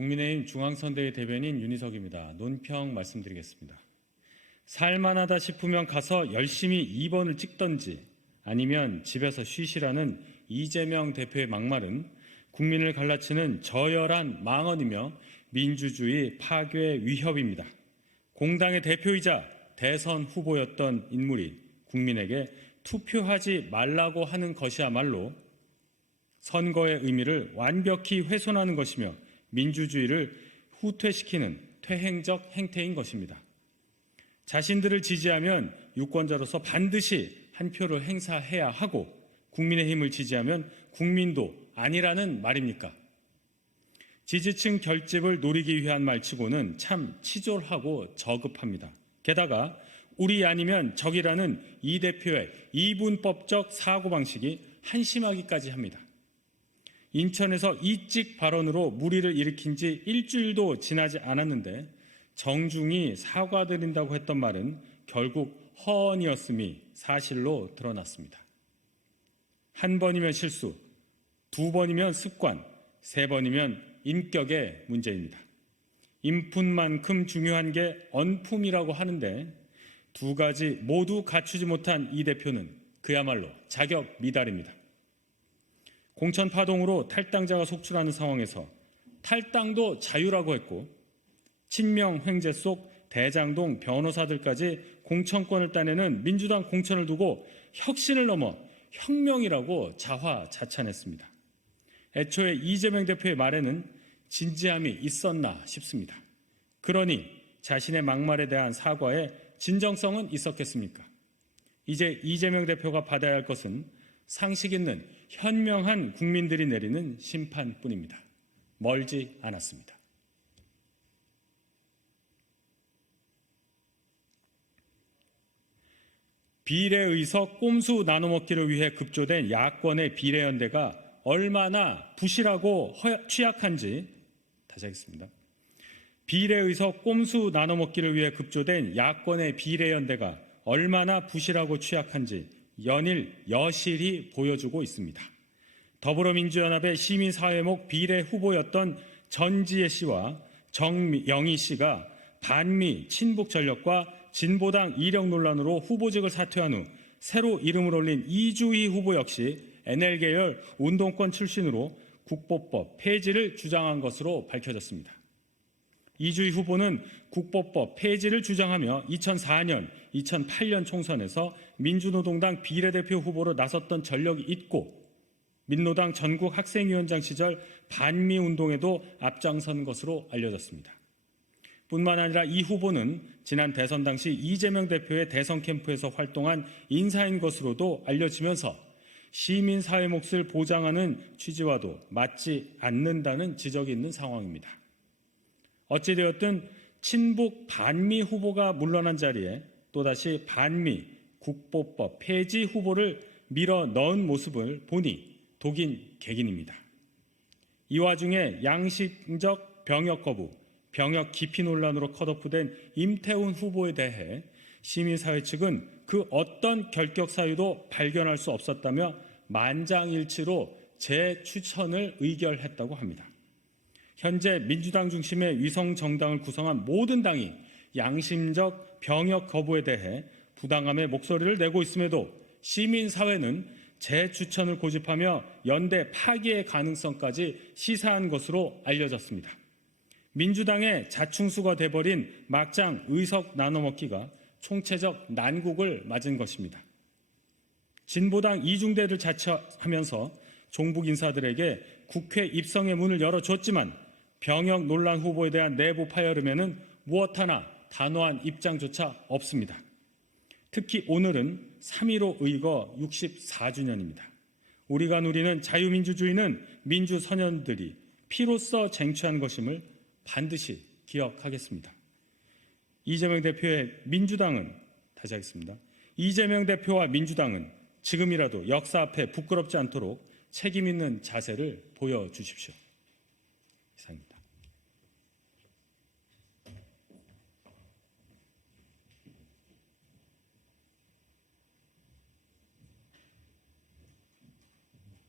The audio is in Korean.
국민의힘 중앙선대위 대변인 윤희석입니다. 논평 말씀드리겠습니다. 살만하다 싶으면 가서 열심히 2번을 찍던지 아니면 집에서 쉬시라는 이재명 대표의 막말은 국민을 갈라치는 저열한 망언이며 민주주의 파괴 위협입니다. 공당의 대표이자 대선 후보였던 인물이 국민에게 투표하지 말라고 하는 것이야말로 선거의 의미를 완벽히 훼손하는 것이며 민주주의를 후퇴시키는 퇴행적 행태인 것입니다. 자신들을 지지하면 유권자로서 반드시 한 표를 행사해야 하고 국민의힘을 지지하면 국민도 아니라는 말입니까? 지지층 결집을 노리기 위한 말치고는 참 치졸하고 저급합니다. 게다가 우리 아니면 적이라는 이 대표의 이분법적 사고방식이 한심하기까지 합니다. 인천에서 이찍 발언으로 물의를 일으킨 지 일주일도 지나지 않았는데 정중히 사과드린다고 했던 말은 결국 허언이었음이 사실로 드러났습니다. 한 번이면 실수, 두 번이면 습관, 세 번이면 인격의 문제입니다. 인품만큼 중요한 게 언품이라고 하는데 두 가지 모두 갖추지 못한 이 대표는 그야말로 자격 미달입니다. 공천 파동으로 탈당자가 속출하는 상황에서 탈당도 자유라고 했고 친명 횡재 속 대장동 변호사들까지 공천권을 따내는 민주당 공천을 두고 혁신을 넘어 혁명이라고 자화자찬했습니다. 애초에 이재명 대표의 말에는 진지함이 있었나 싶습니다. 그러니 자신의 막말에 대한 사과에 진정성은 있었겠습니까? 이제 이재명 대표가 받아야 할 것은 상식 있는 현명한 국민들이 내리는 심판뿐입니다. 멀지 않았습니다. 비례의석 꼼수 나눠먹기를 위해 급조된 야권의 비례연대가 얼마나 부실하고 취약한지 다시 하겠습니다. 비례의석 꼼수 나눠먹기를 위해 급조된 야권의 비례연대가 얼마나 부실하고 취약한지 연일 여실히 보여주고 있습니다. 더불어민주연합의 시민사회목 비례 후보였던 전지혜 씨와 정영희 씨가 반미 친북 전력과 진보당 이력 논란으로 후보직을 사퇴한 후 새로 이름을 올린 이주희 후보 역시 NL계열 운동권 출신으로 국보법 폐지를 주장한 것으로 밝혀졌습니다. 이주희 후보는 국보법 폐지를 주장하며 2004년, 2008년 총선에서 민주노동당 비례대표 후보로 나섰던 전력이 있고 민노당 전국 학생위원장 시절 반미운동에도 앞장선 것으로 알려졌습니다. 뿐만 아니라 이 후보는 지난 대선 당시 이재명 대표의 대선 캠프에서 활동한 인사인 것으로도 알려지면서 시민사회 몫을 보장하는 취지와도 맞지 않는다는 지적이 있는 상황입니다. 어찌되었든 친북 반미 후보가 물러난 자리에 또다시 반미 국보법 폐지 후보를 밀어 넣은 모습을 보니 독인 객인입니다. 이 와중에 양심적 병역 거부, 병역 기피 논란으로 컷오프된 임태훈 후보에 대해 시민사회 측은 그 어떤 결격 사유도 발견할 수 없었다며 만장일치로 재추천을 의결했다고 합니다. 현재 민주당 중심의 위성정당을 구성한 모든 당이 양심적 병역 거부에 대해 부당함의 목소리를 내고 있음에도 시민사회는 재추천을 고집하며 연대 파기의 가능성까지 시사한 것으로 알려졌습니다. 민주당의 자충수가 돼버린 막장 의석 나눠먹기가 총체적 난국을 맞은 것입니다. 진보당 이중대를 자처하면서 종북 인사들에게 국회 입성의 문을 열어줬지만 병역 논란 후보에 대한 내부 파열음에는 무엇 하나 단호한 입장조차 없습니다. 특히 오늘은 3.15 의거 64주년입니다. 우리가 누리는 자유민주주의는 민주선현들이 피로써 쟁취한 것임을 반드시 기억하겠습니다. 이재명 대표의 민주당은 다시 하겠습니다. 이재명 대표와 민주당은 지금이라도 역사 앞에 부끄럽지 않도록 책임 있는 자세를 보여주십시오. 이상입니다.